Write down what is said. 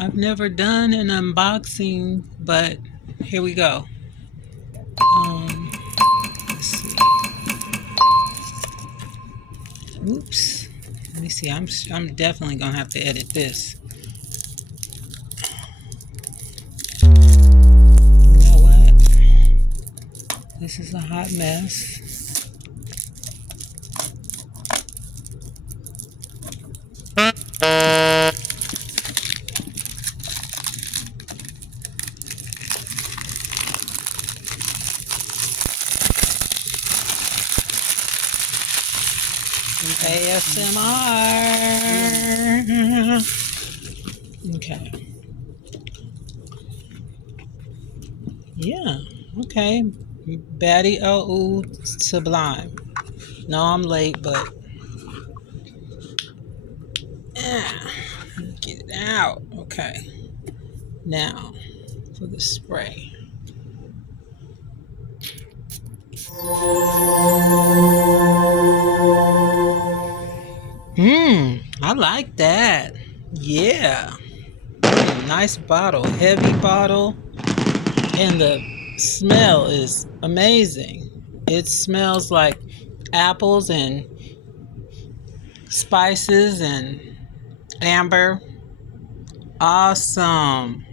I've never done an unboxing, but here we go. Let's see. Oops. Let me see. I'm definitely gonna have to edit this. You know what? This is a hot mess. ASMR. Okay. Yeah. Okay. Badee Sublime. No, I'm late, but get it out. Okay. Now for the spray. I like that. Yeah. Nice bottle, heavy bottle, and the smell is amazing. It smells like apples and spices and amber. Awesome.